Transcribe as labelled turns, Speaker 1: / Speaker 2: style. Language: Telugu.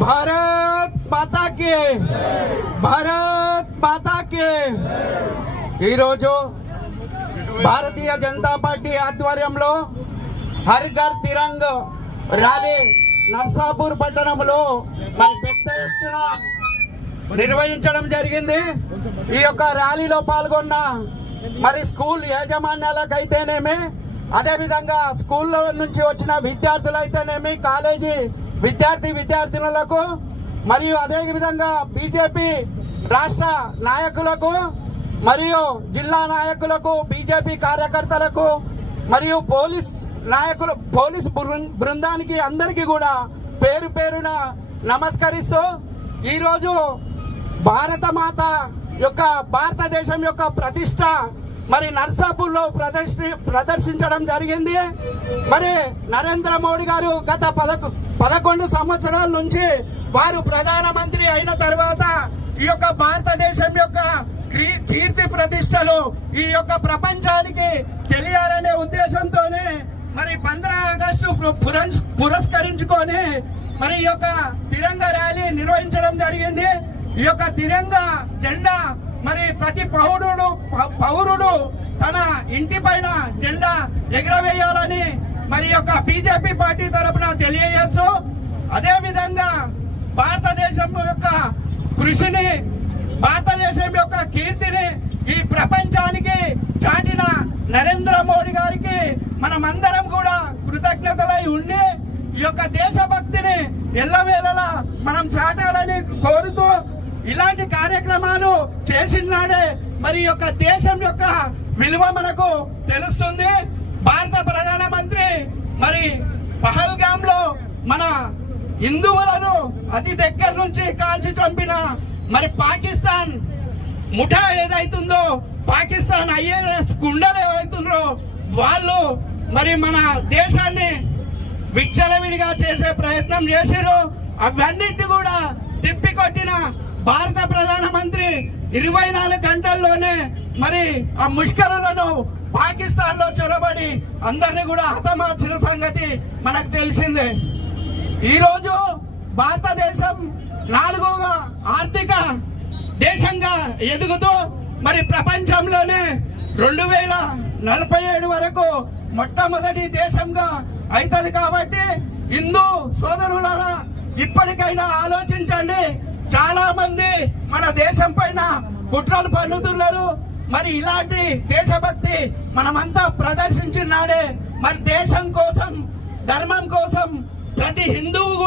Speaker 1: భారత్ మాతా భారత్ మాతా ఈరోజు భారతీయ జనతా పార్టీ ఆధ్వర్యంలో హర్ ఘర్ తిరంగ్ ర్యాలీ నర్సాపూర్ పట్టణంలో మరి పెద్ద ఎత్తున నిర్వహించడం జరిగింది. ఈ యొక్క ర్యాలీలో పాల్గొన్న మరి స్కూల్ యాజమాన్యాలకైతేనేమి అదేవిధంగా స్కూల్లో నుంచి వచ్చిన విద్యార్థులైతేనేమి కాలేజీ విద్యార్థి విద్యార్థినులకు మరియు అదే విధంగా బీజేపీ రాష్ట్ర నాయకులకు మరియు జిల్లా నాయకులకు బీజేపీ కార్యకర్తలకు మరియు పోలీస్ నాయకులు పోలీస్ బృందానికి అందరికీ కూడా పేరు పేరున నమస్కరిస్తూ ఈరోజు భారత మాత యొక్క భారతదేశం యొక్క ప్రతిష్ట మరి నర్సాపూర్లో ప్రదర్శి ప్రదర్శించడం జరిగింది. మరి నరేంద్ర మోడీ గారు గత పదకొ పదకొండు సంవత్సరాల నుంచి వారు ప్రధానమంత్రి అయిన తర్వాత ఈ యొక్క భారతదేశం యొక్క కీర్తి ప్రతిష్టలు ఈ యొక్క ప్రపంచానికి తెలియాలనే ఉద్దేశంతోనే మరి పంద్రా ఆగస్టు పురస్కరించుకొని మరి ఈ యొక్క తిరంగ ర్యాలీ నిర్వహించడం జరిగింది. ఈ యొక్క తిరంగ జెండా మరి ప్రతి పౌరుడు పౌరుడు తన ఇంటి పైన జెండా ఎగరవేయాలని మరి యొక్క బీజేపీ పార్టీ తరఫున తెలియజేస్తూ అదే విధంగా భారతదేశం యొక్క కృషిని భారతదేశం యొక్క కీర్తిని ఈ ప్రపంచానికి చాటిన నరేంద్ర మోడీ గారికి మనమందరం కూడా కృతజ్ఞతలై ఉండి ఈ యొక్క దేశభక్తిని ఎల్లవేళలా మనం కార్యక్రమాలు చేసినాడే. మరి యొక్క దేశం యొక్క విలువ మనకు తెలుస్తుంది. భారత ప్రధానమంత్రి మరి పహల్గామ్లో మన హిందువులను అతి దగ్గర నుంచి కాల్చి చంపిన మరి పాకిస్తాన్ ముఠా ఏదైతుందో పాకిస్తాన్ ఐఏఎస్ గుండెలు ఏవైతుందో వాళ్ళు మరి మన దేశాన్ని విచ్చలవిడిగా చేసే ప్రయత్నం చేసిరు అవన్నిటి కూడా తిప్పికొట్టిన భారత ప్రధానమంత్రి ఇరవై నాలుగు గంటల్లోనే మరి ఆ ముష్కరులను పాకిస్తాన్లో చొరబడి అందరినీ కూడా హతమార్చిన సంగతి మనకు తెలిసిందే. ఈరోజు భారతదేశం నాలుగోగా ఆర్థిక దేశంగా ఎదుగుతూ మరి ప్రపంచంలోనే రెండు వేల నలభై ఏడు వరకు మొట్టమొదటి దేశంగా అవుతుంది కాబట్టి హిందూ సోదరులారా ఇప్పటికైనా ఆలోచించండి. చాలా మంది మన దేశం పైన కుట్రలు పన్నుతున్నారు. మరి ఇలాంటి దేశభక్తి మనమంతా ప్రదర్శించినాడే మరి దేశం కోసం ధర్మం కోసం ప్రతి హిందువు కూడా